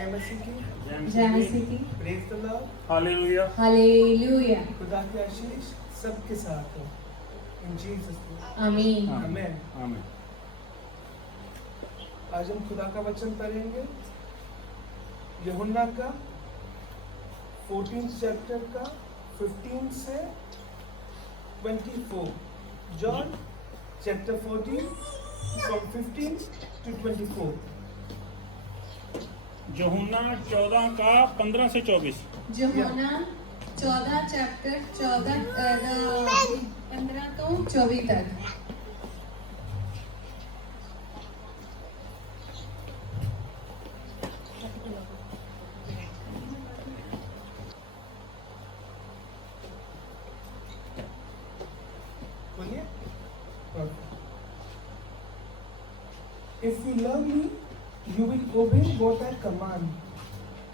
जय मसीह की। Praise the Lord. Hallelujah. Hallelujah. खुदा की आशीष सबके साथ हो। इन जीसस नेम। आमीन। आमेन। आमीन। आज हम खुदा का वचन पढ़ेंगे यूहन्ना का 14 चैप्टर का 15 से 24। John chapter 14 from 15 to 24। यूहन्ना 14 का 15 से 24। यूहन्ना 14 चैप्टर 15 तो 24 तक। बोलिए। If you love me, you will obey what I command,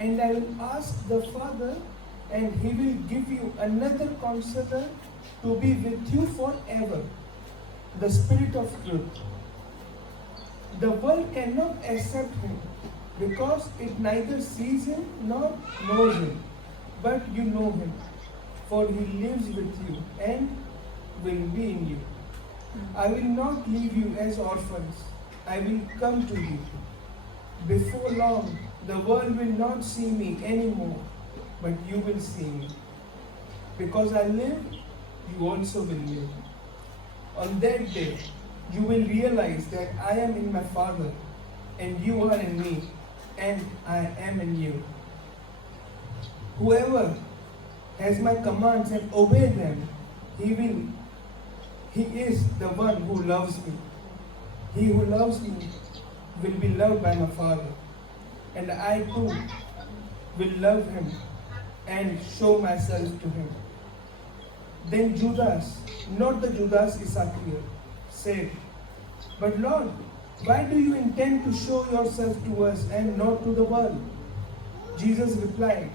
and I will ask the Father, and He will give you another Counselor to be with you forever, the Spirit of truth. The world cannot accept Him, because it neither sees Him nor knows Him, but you know Him, for He lives with you and will be in you. I will not leave you as orphans. I will come to you. Before long, the world will not see me anymore, but you will see me. Because I live, you also will live. On that day, you will realize that I am in my Father, and you are in me, and I am in you. Whoever has my commands and obey them, he is the one who loves me. He who loves me will be loved by my Father, and I too will love him and show myself to him. Then Judas, not the Judas Iscariot, said, But Lord, why do you intend to show yourself to us and not to the world? Jesus replied,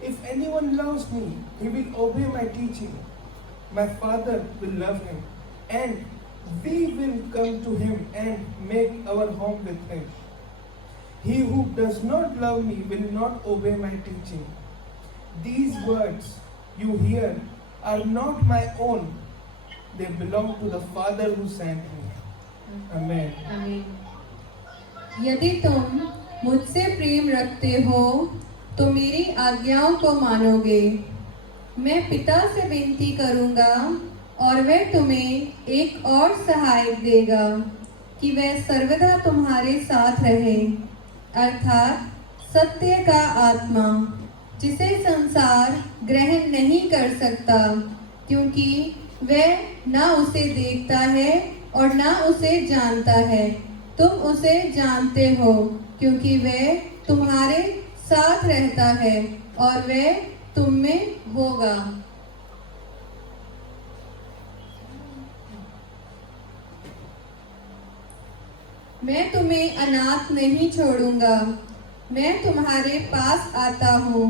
If anyone loves me, he will obey my teaching. My Father will love him, and we will come to him and make our home with him. He who does not love me will not obey my teaching. These words you hear are not my own. They belong to the Father who sent me. Amen. आमीन। यदि तुम मुझसे प्रेम रखते हो तो मेरी आज्ञाओं को मानोगे। मैं पिता से विनती करूंगा और वह तुम्हें एक और सहायक देगा कि वह सर्वदा तुम्हारे साथ रहे, अर्थात सत्य का आत्मा, जिसे संसार ग्रहण नहीं कर सकता, क्योंकि वह ना उसे देखता है और ना उसे जानता है। तुम उसे जानते हो क्योंकि वह तुम्हारे साथ रहता है और वह तुम में होगा। मैं तुम्हें अनाथ नहीं छोड़ूंगा। मैं तुम्हारे पास आता हूँ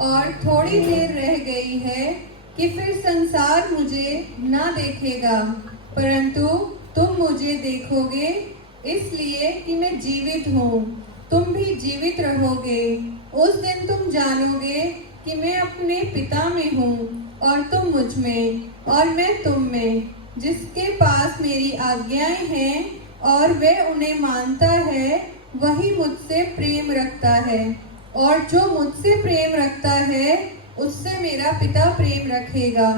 और थोड़ी देर रह गई है कि फिर संसार मुझे ना देखेगा, परंतु तुम मुझे देखोगे, इसलिए कि मैं जीवित हूँ। तुम भी जीवित रहोगे। उस दिन तुम जानोगे कि मैं अपने पिता में हूँ और तुम मुझ में और मैं तुम में। जिसके पास मेरी आज्ञाएं हैं और वह उन्हें मानता है, वही मुझसे प्रेम रखता है, और जो मुझसे प्रेम रखता है उससे मेरा पिता प्रेम रखेगा,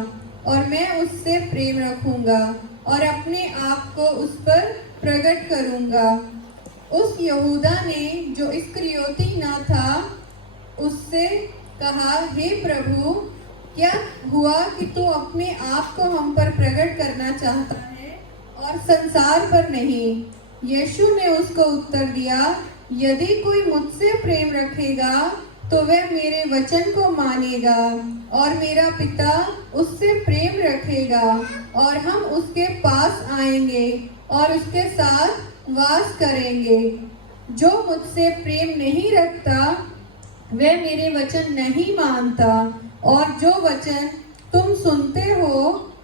और मैं उससे प्रेम रखूंगा और अपने आप को उस पर प्रकट करूंगा। उस यहूदा ने जो इस्करियोती न था, उससे कहा, हे प्रभु, क्या हुआ कि तू अपने आप को हम पर प्रकट करना चाहता है और संसार पर नहीं? यीशु ने उसको उत्तर दिया, यदि कोई मुझसे प्रेम रखेगा तो वह मेरे वचन को मानेगा, और मेरा पिता उससे प्रेम रखेगा, और हम उसके पास आएंगे और उसके साथ वास करेंगे। जो मुझसे प्रेम नहीं रखता वह मेरे वचन नहीं मानता, और जो वचन तुम सुनते हो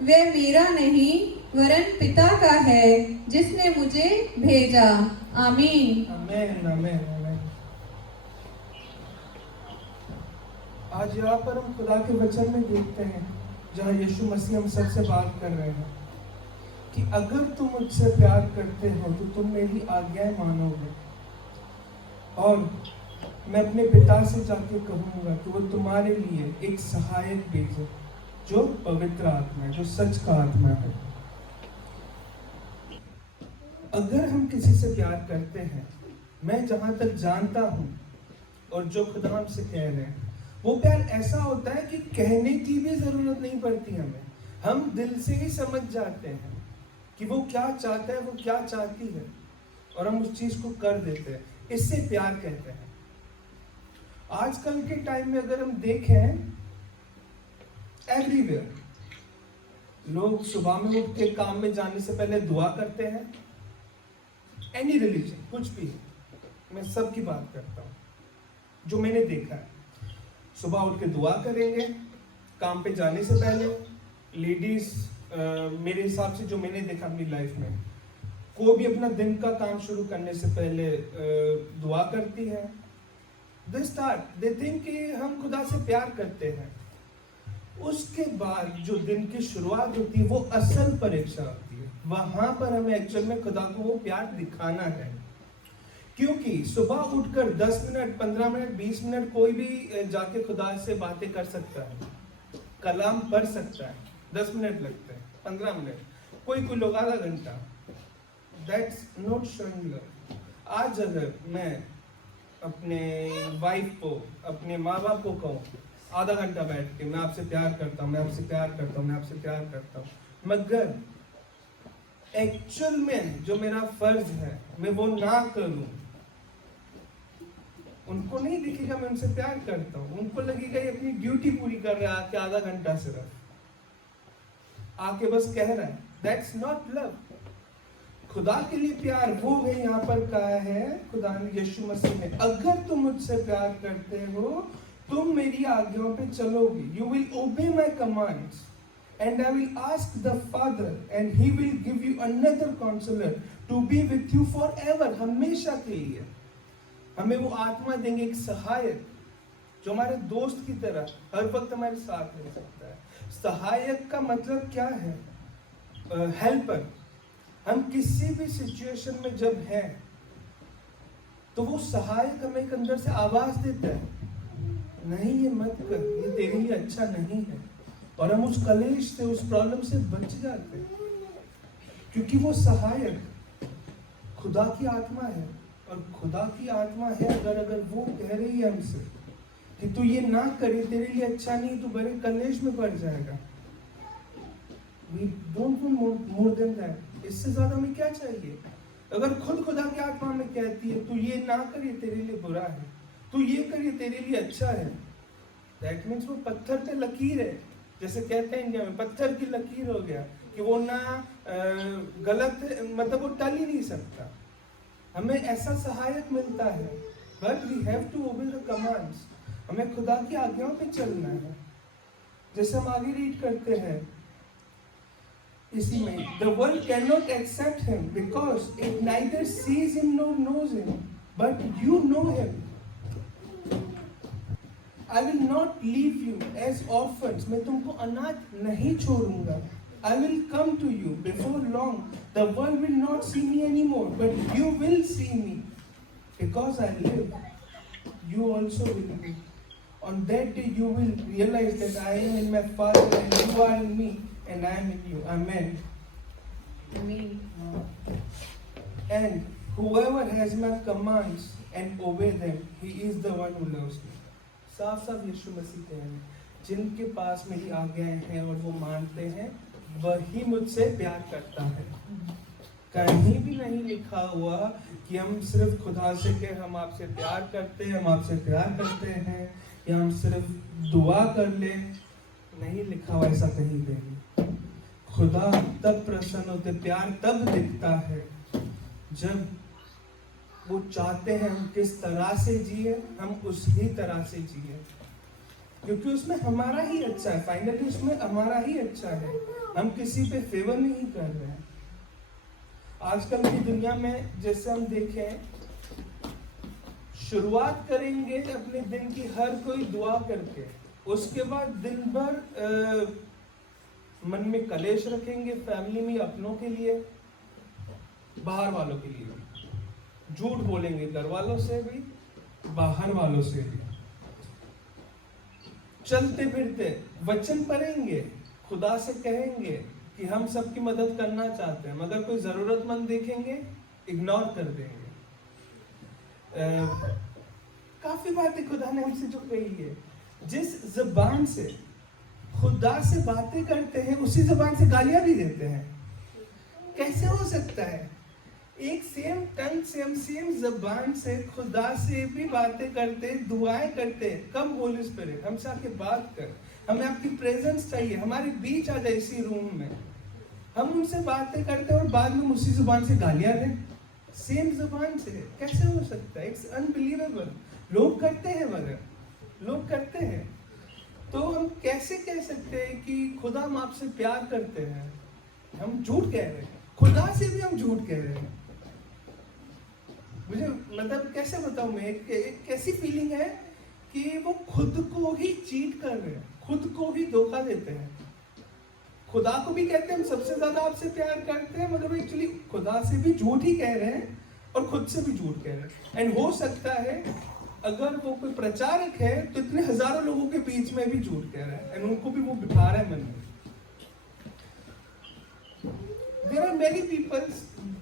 वह मेरा नहीं वरन पिता का है जिसने मुझे भेजा। आमीन। आमेन, आमेन, आमेन। आज यहाँ पर हम खुदा के वचन में देखते हैं, जहाँ यीशु मसीह हम सबसे बात कर रहे हैं कि अगर तुम मुझसे प्यार करते हो तो तुम मेरी आज्ञाएं मानोगे, और मैं अपने पिता से जाके कहूँगा कि वो तुम्हारे लिए एक सहायक भेजे, जो पवित्र आत्मा है, जो सच का आत्मा है। अगर हम किसी से प्यार करते हैं, मैं जहाँ तक जानता हूँ और जो खुदा हमसे कह रहे हैं, वो प्यार ऐसा होता है कि कहने की भी जरूरत नहीं पड़ती हमें, हम दिल से ही समझ जाते हैं कि वो क्या चाहता है, वो क्या चाहती है, और हम उस चीज को कर देते हैं। इससे प्यार कहते हैं। आजकल के टाइम में अगर हम देखें, एवरीवेयर लोग सुबह में उठ के काम में जाने से पहले दुआ करते हैं। एनी रिलीजन, कुछ भी है, मैं सबकी बात करता हूँ जो मैंने देखा है। सुबह उठ के दुआ करेंगे काम पे जाने से पहले। लेडीज मेरे हिसाब से जो मैंने देखा अपनी लाइफ में, कोई भी अपना दिन का काम शुरू करने से पहले दुआ करती है। दे थिंक कि हम खुदा से प्यार करते हैं। उसके बाद जो दिन की शुरुआत होती है, वो असल परीक्षा होती है। वहां पर हमें एक्चुअल में खुदा को वो प्यार दिखाना है, क्योंकि सुबह उठकर 10 मिनट, 15 मिनट, 20 मिनट कोई भी जाके खुदा से बातें कर सकता है, कलाम पढ़ सकता है। 10 मिनट लगते हैं, 15 मिनट, कोई लोग आधा घंटा। That's not showing love. आज अगर मैं अपने वाइफ को, अपने माँ बाप को कहूँ आधा घंटा बैठ के, मैं आपसे प्यार करता हूँ, मैं आपसे प्यार करता हूँ, मैं आपसे प्यार करता हूँ, मगर एक्चुअल में जो मेरा फर्ज है मैं वो ना करूँ, उनको नहीं दिखेगा मैं उनसे प्यार करता हूँ। उनको लगेगा ये अपनी ड्यूटी पूरी कर रहा है, आके आधा घंटा सिर्फ आके बस कह रहा है। That's not love. खुदा के लिए प्यार वो है, यहाँ पर कहा है खुदा ने, यीशु मसीह ने, अगर तुम मुझसे प्यार करते हो तुम मेरी आज्ञाओं पे चलोगे। You will obey my commands and I will ask the father and he will give you another counsellor to be with you forever. हमेशा के लिए हमें वो आत्मा देंगे, एक सहायक जो हमारे दोस्त की तरह हर वक्त हमारे साथ रह सकता है। सहायक का मतलब क्या है? हेल्पर। हम किसी भी सिचुएशन में जब हैं तो वो सहायक हमें एक अंदर से आवाज देता है, नहीं ये मत कर, ये तेरे लिए अच्छा नहीं है, और हम उस कलेश से, उस प्रॉब्लम से बच जाते हैं, क्योंकि वो सहायक खुदा की आत्मा है। और खुदा की आत्मा है, अगर वो कह रही है हमसे कि तू ये ना करे, तेरे लिए अच्छा नहीं, तू बड़े कलेश में पड़ जाएगा। We don't want more than that। इससे ज्यादा हमें क्या चाहिए? अगर खुद खुदा की आत्मा में कहती है तू ये ना कर, ये तेरे लिए बुरा है, तू ये कर, ये तेरे लिए अच्छा है, दैट मीन्स वो पत्थर पे लकीर है। जैसे कहते हैं इंडिया में पत्थर की लकीर हो गया कि वो ना गलत, मतलब वो टल ही नहीं सकता। हमें ऐसा सहायक मिलता है, but we have to obey the commands. हमें खुदा की आज्ञाओं पे चलना है। जैसे हम आगे रीड करते हैं इसी में, the world can not accept him because it neither sees him nor knows him, but you know him. I will not leave you as orphans. मैं तुमको अनाथ नहीं छोड़ूंगा। I will come to you before long. The world will not see me anymore, but you will see me. Because I live, you also will be. On that day you will realize that I am in my Father and you are in me and I am in you. Amen. Amen. And whoever has my commands and obey them, he is the one who loves me. साफ साफ यीशु मसीह कह रहे हैं, जिनके पास मेरी आज्ञाएं हैं और वो मानते हैं, वही मुझसे प्यार करता है। कहीं भी नहीं लिखा हुआ कि हम सिर्फ खुदा से के हम आपसे प्यार करते हैं, हम आपसे प्यार करते हैं, या हम सिर्फ दुआ कर ले, नहीं लिखा हुआ ऐसा कहीं पे भी। खुदा तब प्रसन्न होते, प्यार तब दिखता है जब वो चाहते हैं हम किस तरह से जिए, हम उसी तरह से जिए, क्योंकि उसमें हमारा ही अच्छा है। फाइनली उसमें हमारा ही अच्छा है, हम किसी पे फेवर नहीं कर रहे हैं। आजकल की दुनिया में जैसे हम देखें, शुरुआत करेंगे अपने दिन की हर कोई दुआ करके, उसके बाद दिन भर मन में कलेश रखेंगे, फैमिली में अपनों के लिए, बाहर वालों के लिए भी। झूठ बोलेंगे घर वालों से भी, बाहर वालों से भी। चलते फिरते वचन पढ़ेंगे, खुदा से कहेंगे कि हम सबकी मदद करना चाहते हैं, मगर कोई जरूरतमंद देखेंगे इग्नोर कर देंगे। काफी बातें खुदा ने हमसे जो कही है। जिस जबान से खुदा से बातें करते हैं उसी जबान से गालियां भी देते हैं। कैसे हो सकता है? एक सेम टंग से हम सेम जबान से खुदा से भी बातें करते, दुआएं करते। कम होली स्पिरिट हमसे आके बात कर, हमें आपकी प्रेजेंस चाहिए, हमारे बीच आ जाए इसी रूम में। हम उनसे बातें करते हैं और बाद में उसी जुबान से गालियां दें, सेम जुबान से। कैसे हो सकता है? It's unbelievable. लोग करते हैं, मगर लोग करते हैं। तो हम कैसे कह सकते हैं कि खुदा हम आपसे प्यार करते हैं? हम झूठ कह रहे हैं, खुदा से भी हम झूठ कह रहे हैं। मुझे मतलब कैसे बताऊं मैं, एक कैसी फीलिंग है कि वो खुद को ही चीट कर रहे हैं, खुद को ही धोखा देते हैं। खुदा को भी कहते हैं हम सबसे ज्यादा आपसे प्यार करते हैं, मगर एक्चुअली खुदा से भी झूठ ही कह रहे हैं और खुद से भी झूठ कह रहे हैं। एंड हो सकता है अगर वो कोई प्रचारक है तो इतने हजारों लोगों के बीच में भी झूठ कह रहा है, एंड उनको भी वो बिठा रहा है मन में। There are many people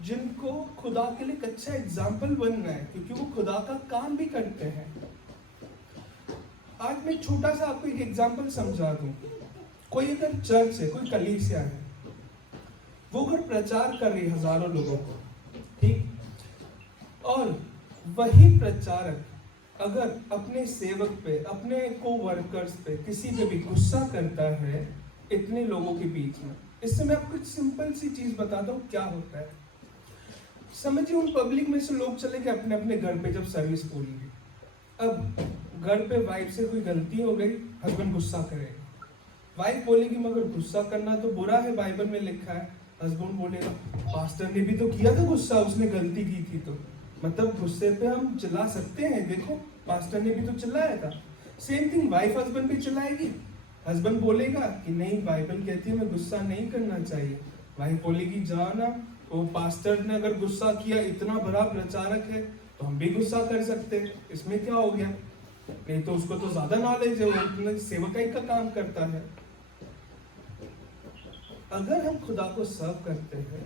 जिनको खुदा के लिए एक अच्छा एग्जाम्पल बनना है, क्योंकि वो खुदा का काम भी करते हैं। आज मैं छोटा सा आपको एक एग्जाम्पल समझा दूं। कोई अगर चर्च है, कोई कलीसिया है, वो अगर प्रचार कर रही है हजारों लोगों को, ठीक, और वही प्रचारक अगर अपने सेवक पे, अपने को वर्कर्स पे, किसी पे भी गुस्सा करता है इतने लोगों के बीच में, इससे मैं आपको एक सिंपल सी चीज बताता हूँ क्या होता है। समझिए उन पब्लिक में से लोग चले गए अपने अपने घर पे जब सर्विस पूरी हुई। अब घर पे वाइफ से कोई गलती हो गई, हस्बैंड गुस्सा करेगा। वाइफ बोलेगी मगर गुस्सा करना तो बुरा है, बाइबल में लिखा है। हस्बैंड बोलेगा पास्टर ने भी तो किया था गुस्सा, उसने गलती की थी। तो मतलब गुस्से पे हम चिल्ला सकते हैं, देखो पास्टर ने भी तो चिल्लाया था। सेम थिंग वाइफ हस्बैंड पे चिल्लाएगी। हस्बैंड बोलेगा कि नहीं बाइबल कहती है मैं गुस्सा नहीं करना चाहिए। वाइफ बोलेगी जाओ ना, वो पास्टर ने अगर गुस्सा किया, इतना बड़ा प्रचारक है, तो हम भी गुस्सा कर सकते हैं, इसमें क्या हो गया? नहीं तो उसको तो ज्यादा नॉलेज है, वो अपने सेवकाई का काम करता है। अगर हम खुदा को सर्व करते हैं,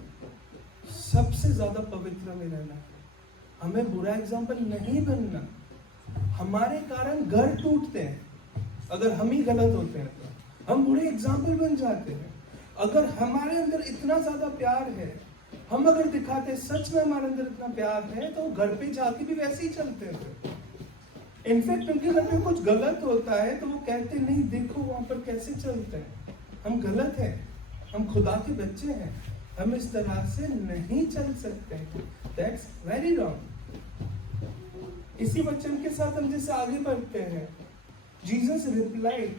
सबसे ज्यादा पवित्र में रहना है, हमें बुरा एग्जाम्पल नहीं बनना। हमारे कारण घर टूटते हैं, अगर हम ही गलत होते हैं तो हम बुरे एग्जाम्पल बन जाते हैं। अगर हमारे अंदर इतना ज्यादा प्यार है, हम अगर दिखाते हैं सच में हमारे अंदर इतना प्यार है, तो घर पे जाके भी वैसे ही चलते हैं। इनफैक्ट उनके घर में कुछ गलत होता है तो वो कहते नहीं देखो वहां पर कैसे चलते हैं, हम गलत हैं, हम खुदा के बच्चे हैं, हम इस तरह से नहीं चल सकते। That's very wrong. इसी वचन के साथ हम जैसे आगे बढ़ते हैं, Jesus replied,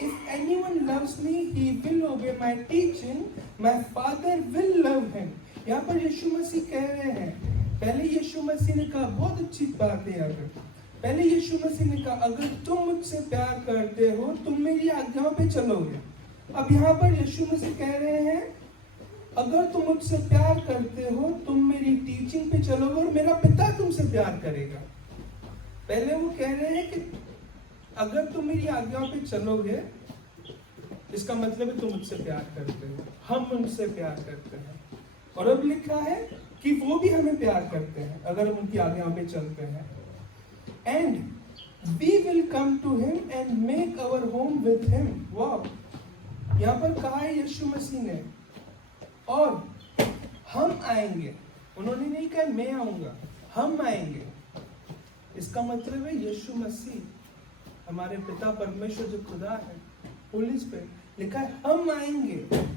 if anyone loves me, he will obey my teaching, my Father will love him. यहाँ पर यीशु मसीह कह रहे हैं, पहले यीशु मसीह ने कहा, बहुत अच्छी बात है यहाँ पर, पहले यीशु मसीह ने कहा अगर तुम मुझसे प्यार करते हो तुम मेरी आज्ञाओं पे चलोगे। अब यहाँ पर यीशु मसीह कह रहे हैं अगर तुम मुझसे प्यार करते हो तुम मेरी टीचिंग पे चलोगे और मेरा पिता तुमसे प्यार करेगा। पहले वो कह रहे हैं कि अगर तुम मेरी आज्ञाओं पे चलोगे, इसका मतलब है तुम मुझसे प्यार करते हो, हम उनसे प्यार करते हैं। और अब लिखा है कि वो भी हमें प्यार करते हैं अगर हम उनकी आज्ञाओं पे चलते हैं। And we will come to him and make our home with him. वाह, यहाँ पर कहा है यीशु मसीह ने, और हम आएंगे। उन्होंने नहीं कहा मैं आऊंगा, हम आएंगे। इसका मतलब है यीशु मसीह, हमारे पिता परमेश्वर जो खुदा है, होली स्पिरिट, लिखा है हम आएंगे।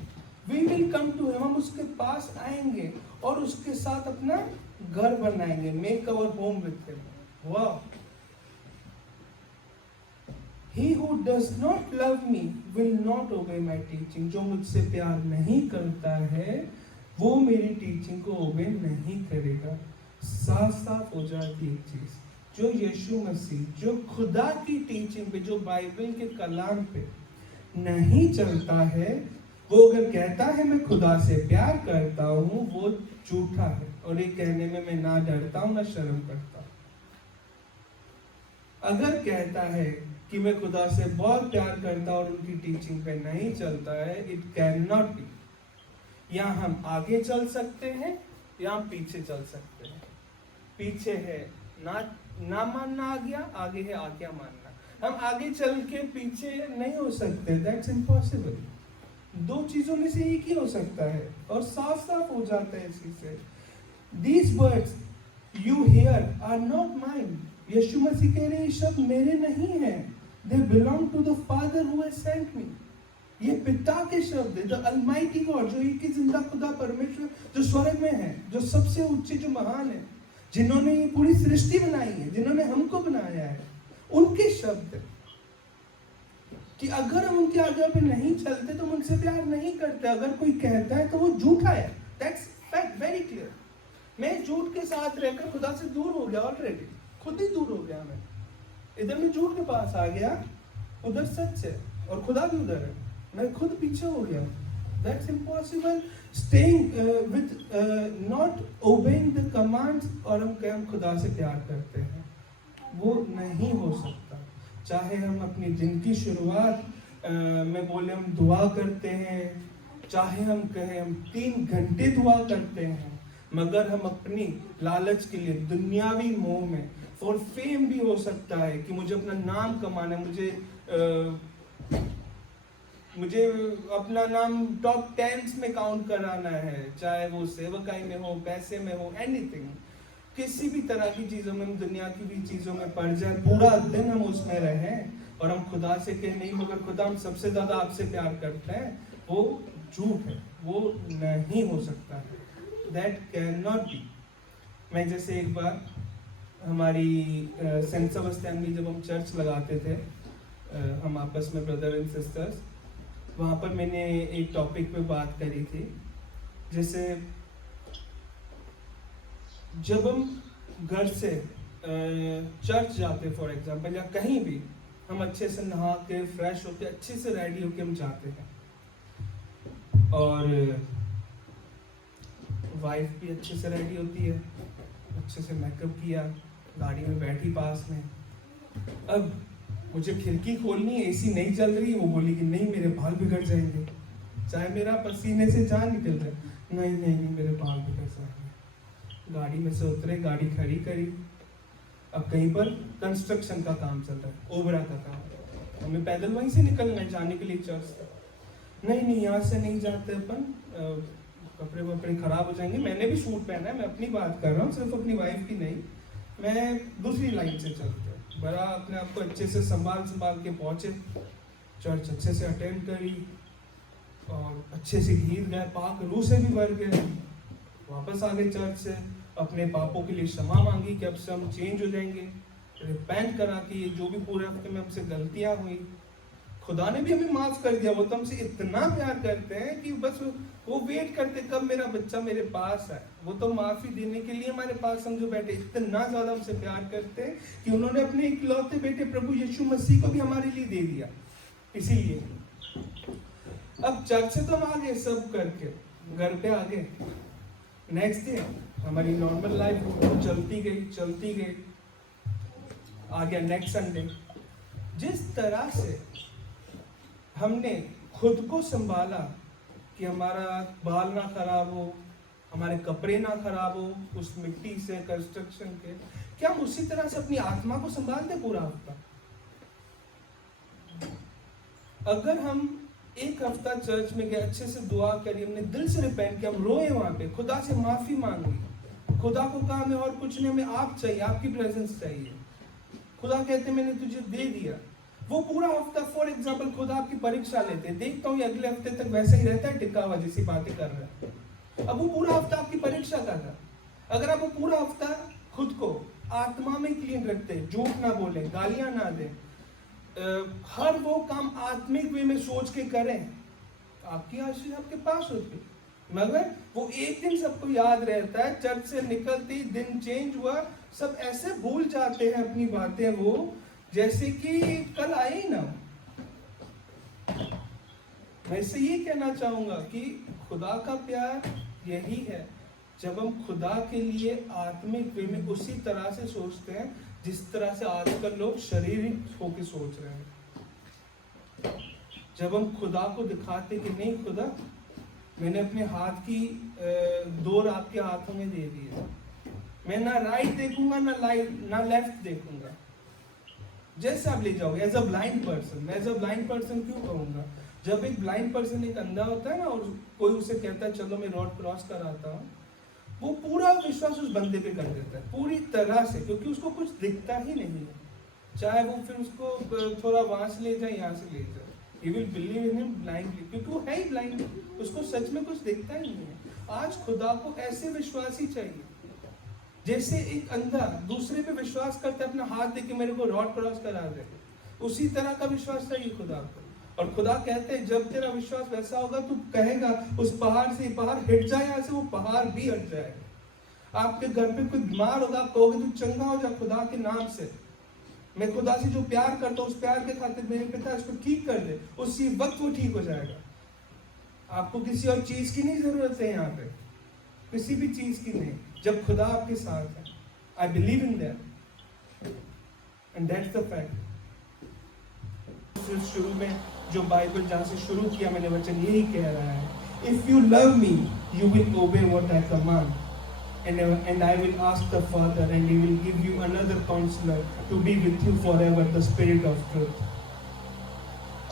We will come to him, हम उसके पास आएंगे और उसके साथ अपना घर बनाएंगे। Make our home with him. Wow. He who does not love me will not obey my teaching. जो मुझसे प्यार नहीं करता है वो मेरी टीचिंग को ओबे नहीं करेगा। साफ साफ हो जाती एक चीज, जो यीशु मसीह, जो खुदा की टीचिंग पे, जो बाइबल के कलाम पे नहीं चलता है, वो अगर कहता है मैं खुदा से प्यार करता हूँ, वो झूठा है। और ये कहने में मैं ना डरता हूँ ना शर्म करता हूँ। अगर कहता है कि मैं खुदा से बहुत प्यार करता हूँ और उनकी टीचिंग पे नहीं चलता है, इट कैन नॉट बी। या हम आगे चल सकते हैं या हम पीछे चल सकते हैं। पीछे है ना मानना आज्ञा, आगे है आज्ञा मानना। हम आगे चल के पीछे नहीं हो सकते, दैट्स इम्पॉसिबल। दो चीजों में से एक ही हो सकता है और साफ साफ हो जाता है इसी से। These words you hear are not mine. यीशु मसीह कह रहे हैं, ये शब्द मेरे नहीं हैं, they belong to the Father who has sent me. ये पिता के शब्द है, the Almighty God, जो एक ही जिंदा खुदा परमेश्वर जो स्वर्ग में है, जो सबसे ऊंचे, जो महान है, जिन्होंने ये पूरी सृष्टि बनाई है, जिन्होंने हमको बनाया है, उनके शब्द है कि अगर हम उनकी आज्ञा पे नहीं चलते तो हम उनसे प्यार नहीं करते। अगर कोई कहता है तो वो झूठा है। That's fact, very clear. मैं झूठ के साथ रहकर खुदा से दूर हो गया ऑलरेडी, खुद ही दूर हो गया। मैं इधर में झूठ के पास आ गया, उधर सच है और खुदा भी उधर है, मैं खुद पीछे हो गया। That's impossible. Staying with not obeying the commands और हम खुदा से प्यार करते हैं, वो नहीं हो सकता। चाहे हम अपनी दिन की शुरुआत में बोले हम दुआ करते हैं, चाहे हम कहें हम 3 घंटे दुआ करते हैं, मगर हम अपनी लालच के लिए, दुनियावी मोह में, फॉर फेम भी हो सकता है कि मुझे अपना नाम कमाना है, मुझे अपना नाम टॉप 10 में काउंट कराना है, चाहे वो सेवकाई में हो, पैसे में हो, एनीथिंग, किसी भी तरह की चीजों में, हम दुनिया की भी चीजों में पड़ जाए, पूरा दिन हम उसमें रहें और हम खुदा से कहें नहीं मगर खुदा हम सबसे ज्यादा आपसे प्यार करते हैं, वो झूठ है, वो नहीं हो सकता है। That can not be. मैं जैसे एक बार हमारी सेंट सेबेस्टियन में जब हम चर्च लगाते थे, हम आपस में ब्रदर एंड सिस्टर्स, वहाँ पर मैंने एक टॉपिक पे बात करी थी। जैसे जब हम घर से चर्च जाते फॉर एग्जांपल, या कहीं भी, हम अच्छे से नहा के फ्रेश होके अच्छे से रेडी होके हम जाते हैं और वाइफ भी अच्छे से रेडी होती है, अच्छे से मेकअप किया, गाड़ी में बैठी पास में। अब मुझे खिड़की खोलनी है, एसी नहीं चल रही, वो बोली कि नहीं मेरे बाल बिगड़ जाएंगे, चाहे मेरा पसीने से जान निकल जाए, नहीं नहीं नहीं मेरे बाल बिगड़ जाएंगे। गाड़ी में से उतरे, गाड़ी खड़ी करी। अब कहीं पर कंस्ट्रक्शन का काम चल रहा है, ओबरा का काम, हमें पैदल वहीं से निकलना है जाने के लिए चर्च। नहीं नहीं यहाँ से नहीं जाते अपन, कपड़े वपड़े खराब हो जाएंगे। मैंने भी सूट पहना है, मैं अपनी बात कर रहा हूँ, सिर्फ अपनी वाइफ की नहीं। मैं दूसरी लाइन से चलते बड़ा अपने आप को अच्छे से संभाल के पहुंचे, चर्च अच्छे से अटेंड करी और अच्छे से गीत गए, पाक रूह से भी भर गए। वापस आ गए चर्च से, अपने पापों के लिए क्षमा मांगी कि अब से हम चेंज हो जाएंगे, रिपेंट करा कि ये जो भी पूरे हफ्ते में हमसे गलतियां हुई, खुदा ने भी हमें माफ कर दिया। वो तो हमसे इतना प्यार करते हैं कि बस वो वेट करते कब मेरा बच्चा मेरे पास है, वो तो माफी देने के लिए हमारे पास समझो बैठे। इतना ज्यादा हमसे प्यार करते हैं कि उन्होंने अपने इकलौते बेटे प्रभु यीशु मसीह को भी हमारे लिए दे दिया। इसीलिए अब चर्च से तो हम आ गए सब करके, घर पे आ गए, नेक्स्ट डे हमारी नॉर्मल लाइफ तो चलती गई। आ गया नेक्स्ट संडे। जिस तरह से हमने खुद को संभाला कि हमारा बाल ना खराब हो, हमारे कपड़े ना खराब हो उस मिट्टी से, कंस्ट्रक्शन के, क्या हम उसी तरह से अपनी आत्मा को संभालते पूरा हफ्ता? अगर हम एक हफ्ता चर्च में गए, अच्छे से दुआ करी, हमने दिल से रिपेंट किया, हम रोए वहां पे, खुदा से माफी मांगी, खुदा को कहा हमें और कुछ नहीं, हमें आप चाहिए, आपकी प्रेजेंस चाहिए। खुदा कहते मैंने तुझे दे दिया। वो पूरा हफ्ता फॉर एग्जाम्पल खुदा आपकी परीक्षा लेते, देखता हूँ अगले हफ्ते तक वैसे ही रहता है, टिका हुआ जैसी बातें कर रहा है। अब वो पूरा हफ्ता आपकी परीक्षा का था। अगर आप वो पूरा हफ्ता खुद को आत्मा में क्लीन रखते, झूठ ना बोले, गालियां ना दें, हर वो काम आत्मिक वे में सोच के करें, आपकी आशीष आपके पास होती। मगर वो एक दिन सबको याद रहता है, चर्च से निकलती दिन चेंज हुआ, सब ऐसे भूल जाते हैं अपनी बातें, वो जैसे कि कल आए ही ना। मैं इससे ये कहना चाहूंगा कि खुदा का प्यार यही है, जब हम खुदा के लिए आत्मिक वे में उसी तरह से सोचते हैं जिस तरह से आजकल लोग शारीरिक होकर सोच रहे हैं। जब हम खुदा को दिखाते कि नहीं खुदा, मैंने अपने हाथ की डोर आपके हाथों में दे दी है, मैं ना राइट देखूंगा ना लेफ्ट देखूंगा, जैसे आप ले जाओगे। एज अ ब्लाइंड पर्सन, मैं एज अ ब्लाइंड पर्सन क्यों कहूंगा? जब एक ब्लाइंड पर्सन, एक अंधा होता है ना, और कोई उसे कहता है चलो मैं रोड क्रॉस कराता हूँ, वो पूरा विश्वास उस बंदे पे कर देता है पूरी तरह से, क्योंकि उसको कुछ दिखता ही नहीं है। चाहे वो फिर उसको थोड़ा वहां से ले जाए, यहाँ से ले जाए, he will believe in him blindly, क्योंकि वो है ही ब्लाइंड, उसको सच में कुछ दिखता ही नहीं है। आज खुदा को ऐसे विश्वास ही चाहिए जैसे एक अंधा दूसरे पे विश्वास करता है, अपना हाथ दे के मेरे को रोड क्रॉस करा दे, उसी तरह का विश्वास चाहिए खुदा को। और खुदा कहते हैं जब तेरा विश्वास वैसा होगा, तू कहेगा उस पहाड़ से पहाड़ हट जाए, यहाँ से वो पहाड़ भी हट जाएगा। आपके घर पे कोई बीमार होगा, आप कहोगे तू चंगा हो जा खुदा के नाम से, मैं खुदा से जो प्यार करता हूँ उस प्यार के खातिर मेरे पिता उसको ठीक कर दे, उसी वक्त वो ठीक हो जाएगा। आपको किसी और चीज की नहीं जरूरत है, यहाँ पे किसी भी चीज की नहीं, जब खुदा आपके साथ है। I believe in that and that's the fact. शुरू में जो बाइबल जहाँ से शुरू किया मैंने वचन यही कह रहा है, if you love me you will obey what I command and I will ask the Father and he will give you another counselor to be with you forever, the Spirit of truth।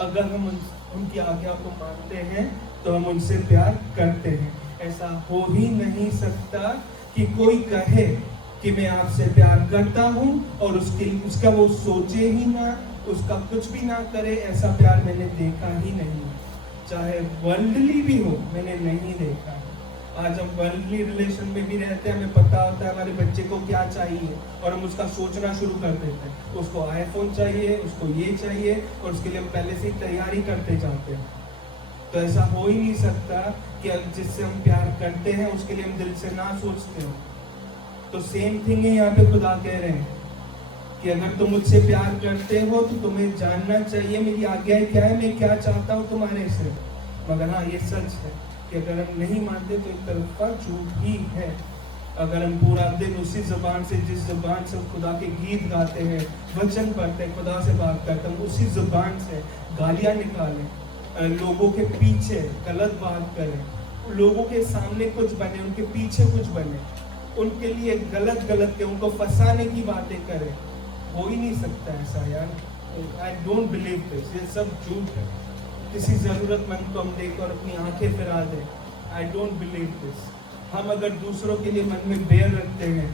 अगर हम उनकी आज्ञा को मानते हैं तो हम उनसे प्यार करते हैं। ऐसा हो ही नहीं सकता कि कोई कहे कि मैं आपसे प्यार करता हूँ और उसका वो सोचे ही ना, उसका कुछ भी ना करे। ऐसा प्यार मैंने देखा ही नहीं, चाहे वर्ल्डली भी हो, मैंने नहीं देखा। आज हम वर्ल्डली रिलेशन में भी रहते हैं, हमें पता होता है हमारे बच्चे को क्या चाहिए और हम उसका सोचना शुरू कर देते हैं, उसको आईफोन चाहिए, उसको ये चाहिए, और उसके लिए हम पहले से ही तैयारी करते जाते हैं। तो ऐसा हो ही नहीं सकता कि जिससे हम प्यार करते हैं उसके लिए हम दिल से ना सोचते हो। तो सेम थिंग है यहाँ पे खुदा कह रहे हैं कि अगर तुम मुझसे प्यार करते हो तो तुम्हें जानना चाहिए मेरी आज्ञाएं क्या है, मैं क्या चाहता हूँ तुम्हारे से। मगर हाँ, ये सच है कि अगर हम नहीं मानते तो एक तरफा झूठ ही है। अगर हम पूरा दिन उसी जुबान से, जिस जुबान से खुदा के गीत गाते हैं, वचन पढ़ते हैं, खुदा से बात करते हैं, उसी जुबान से गालियाँ निकालें, लोगों के पीछे गलत बात करें, लोगों के सामने कुछ बने, उनके पीछे कुछ बने, उनके लिए गलत के उनको फंसाने की बातें करें, हो ही नहीं सकता ऐसा यार। आई डोंट बिलीव दिस, ये सब झूठ है। किसी जरूरतमंद को हम देखकर अपनी आंखें फिरा दें, आई डोंट बिलीव दिस। हम अगर दूसरों के लिए मन में बैर रखते हैं,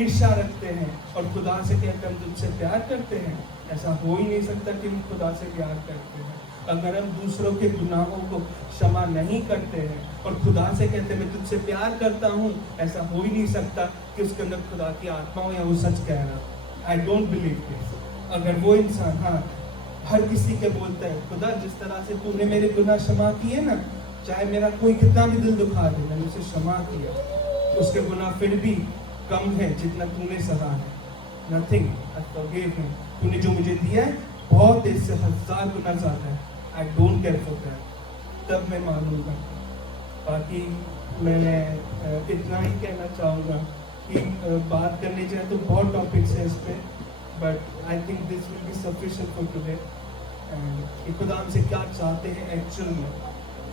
ईर्ष्या रखते हैं और खुदा से कहते हम तुझसे प्यार करते हैं, ऐसा हो ही नहीं सकता कि हम खुदा से प्यार करते हैं। अगर हम दूसरों के गुनाहों को क्षमा नहीं करते हैं और खुदा से कहते हैं मैं तुझसे प्यार करता हूँ, ऐसा हो ही नहीं सकता कि उसके अंदर खुदा की आत्मा हो या वो सच कह रहा। I don't believe this. अगर वो इंसान, हाँ, हर किसी के बोलता है खुदा जिस तरह से तूने मेरे गुनाह क्षमा किए ना, चाहे मेरा कोई कितना भी दिल दुखा दे, मैंने उसे क्षमा किया, उसके गुनाह फिर भी कम है जितना तूने सहा है। Nothing I forgive him. तूने जो मुझे दिया है बहुत इससे 1000 गुना ज्यादा है। I don't care for that. तब मैं मानूंगा। बाकी मैंने इतना ही कहना चाहूँगा कि बात करने जाए तो बहुत टॉपिक्स है इस पर, but I think this will be sufficient for today. कि खुदा हमसे क्या चाहते हैं एक्चुअल में,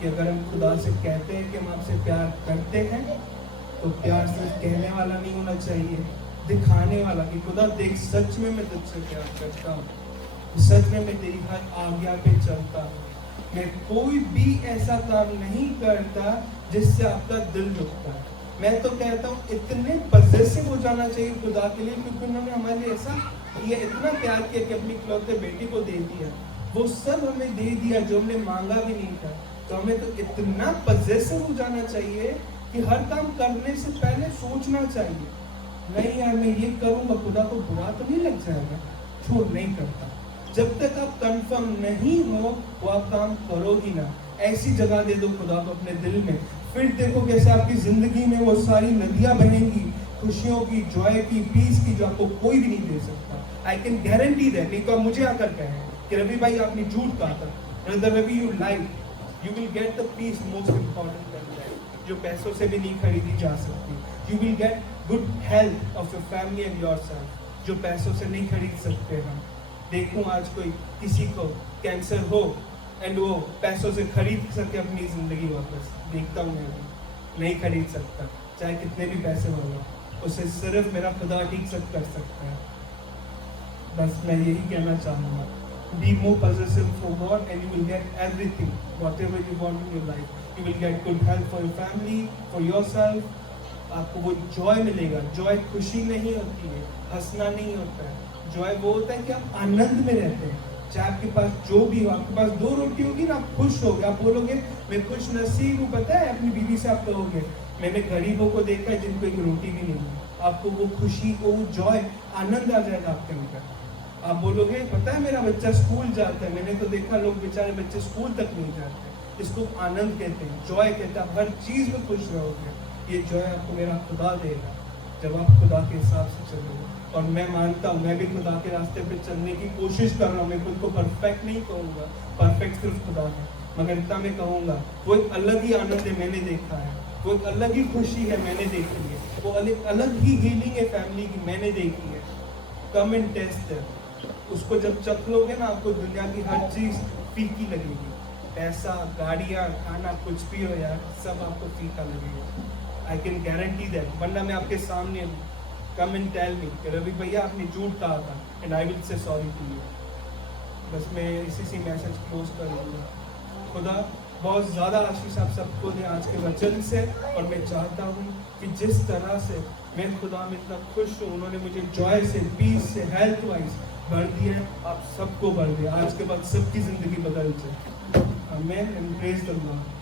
कि अगर हम खुदा से कहते हैं कि हम आपसे प्यार करते हैं तो प्यार सिर्फ कहने वाला नहीं होना चाहिए, दिखाने वाला, कि खुदा देख सच में मैं तुझसे प्यार करता हूँ, सच में मैं तेरी हर आज्ञा पे चलता हूँ, मैं कोई भी ऐसा काम नहीं करता जिससे आपका दिल दुखता है। मैं तो कहता हूँ इतने पॉसेसिव हो जाना चाहिए खुदा के लिए, क्योंकि उन्होंने हमारे लिए ऐसा ये इतना प्यार किया कि अपनी इकलौते बेटी को दे दिया, वो सब हमें दे दिया जो हमने मांगा भी नहीं था। तो हमें तो इतना पॉसेसिव हो जाना चाहिए कि हर काम करने से पहले सोचना चाहिए, नहीं यार मैं ये करूँगा खुदा को बुरा तो नहीं लग जाएगा, छोड़ नहीं करता। जब तक आप कंफर्म नहीं हो वो आप काम करो ही ना। ऐसी जगह दे दो खुदा को अपने दिल में, फिर देखो कैसे आपकी जिंदगी में वो सारी नदियां बहेंगी खुशियों की, जॉय की, पीस की जो आपको कोई भी नहीं दे सकता। I can guarantee that. नहीं तो आप मुझे आकर कहें कि रवि भाई आपने झूठ कहा था। Brother Ravi, you like, you will get the peace most important than that, जो पैसों से भी नहीं खरीदी जा सकती। You will get good health of your family and yourself, जो पैसों से नहीं खरीद सकते हम। देखूं आज कोई किसी को कैंसर हो एंड वो पैसों से खरीद सके अपनी जिंदगी वापस, देखता हूँ मैं भी नहीं खरीद सकता, चाहे कितने भी पैसे हो, उसे सिर्फ मेरा खुदा ठीक कर सकता है। बस मैं यही कहना चाहूँगा, be more possessive for God and you will get everything, whatever you want in your life. You will get good health for your family, for yourself. आपको वो जॉय मिलेगा। जॉय खुशी नहीं होती है, हंसना नहीं होता है। जॉय वो होता है कि आप आनंद में रहते हैं। चाहे आपके पास जो भी हो, आपके पास 2 रोटी होगी ना, आप खुश होगे, आप बोलोगे मैं खुश नसीब हूँ। पता है, अपनी बीवी से आप कहोगे मैंने गरीबों को देखा है जिनको एक रोटी भी नहीं है। आपको वो खुशी, वो जॉय, आनंद आ जाएगा आपके अंदर। आप बोलोगे पता है मेरा बच्चा स्कूल जाता है, मैंने तो देखा लोग बेचारे बच्चे स्कूल तक नहीं जाते। इसको आनंद कहते हैं, जॉय कहते हैं। आप हर चीज़ में खुश रहोगे। ये जॉय आपको मेरा खुदा देगा जब आप खुदा के हिसाब से चलोगे। और मैं मानता हूँ, मैं भी खुदा के रास्ते पे चलने की कोशिश कर रहा हूँ। मैं खुद को परफेक्ट नहीं कहूँगा, परफेक्ट सिर्फ खुदा है, मगर इतना मैं कहूँगा वो एक अलग ही आनंद है, मैंने देखा है। वो एक अलग ही खुशी है, मैंने देखी है। वो अलग ही हीलिंग है फैमिली की, मैंने देखी है। कम एंड टेस्ट है, उसको जब चख लोगे ना, आपको दुनिया की हर चीज़ फीकी लगेगी। पैसा, गाड़ियाँ, खाना, कुछ भी हो यार, सब आपको फीका लगेगा। I can guarantee that. वरना मैं आपके सामने हूँ, कम एंड टेल मी कि रवि भैया आपने झूठ कहा था, and I will say sorry to you. बस मैं इसी से मैसेज क्लोज कर लूँगा। खुदा बहुत ज़्यादा आशीष आप सबको दे आज के वचन से। और मैं चाहता हूँ कि जिस तरह से मैं खुदा में इतना खुश हूँ, उन्होंने मुझे जॉय से, पीस से, हेल्थ वाइज भर दिया है, आप सबको भर दिया। आज के बाद सबकी ज़िंदगी बदल जाए। आमीन एंड प्रेज द लॉर्ड।